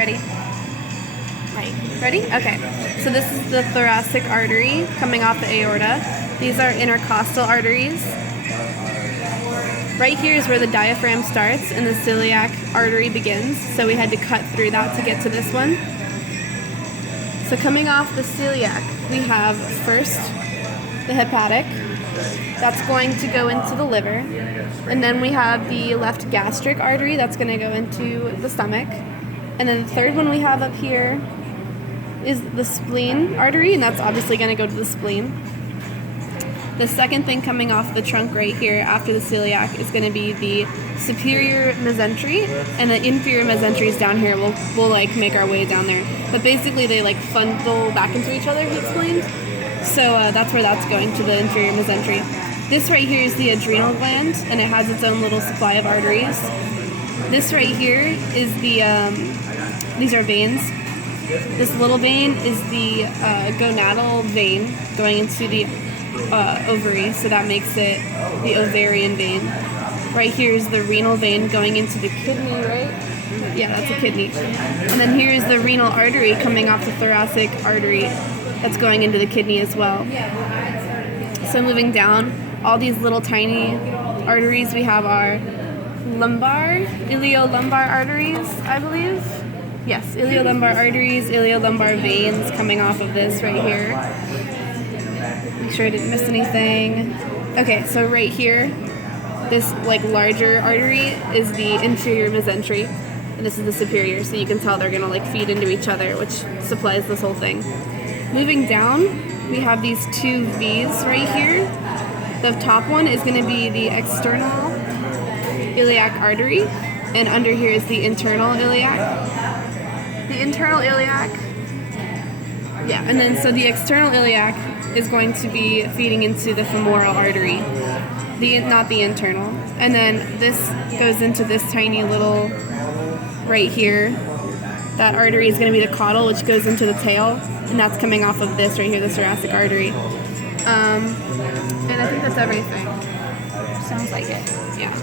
ready. Right. Ready? Okay. So this is the thoracic artery coming off the aorta. These are intercostal arteries. Right here is where the diaphragm starts and the celiac artery begins. So we had to cut through that to get to this one. So coming off the celiac, we have first the hepatic. That's going to go into the liver. And then we have the left gastric artery. That's going to go into the stomach. And then the third one we have up here is the spleen artery, and that's obviously going to go to the spleen. The second thing coming off the trunk right here after the celiac is going to be the superior mesentery, and the inferior mesentery is down here. We'll like make our way down there. But basically they like bundle back into each other, he explained. So that's where that's going, to the inferior mesentery. This right here is the adrenal gland, and it has its own little supply of arteries. This right here is the, these are veins. This little vein is the gonadal vein going into the ovary, so that makes it the ovarian vein. Right here is the renal vein going into the kidney, right? Yeah, that's a kidney. And then here is the renal artery coming off the thoracic artery that's going into the kidney as well. So moving down, all these little tiny arteries we have are iliolumbar arteries, I believe. Yes, iliolumbar arteries, iliolumbar veins coming off of this right here. Make sure I didn't miss anything. Okay, so right here, this like larger artery is the inferior mesentery, and this is the superior, so you can tell they're gonna like feed into each other, which supplies this whole thing. Moving down, we have these two V's right here. The top one is gonna be the external iliac artery, and under here is the internal iliac. The internal iliac, yeah, and then so the external iliac is going to be feeding into the femoral artery, not the internal. And then this goes into this tiny little, right here, that artery is going to be the caudal, which goes into the tail, and that's coming off of this right here, the thoracic artery. And I think that's everything. Sounds like it. Yeah.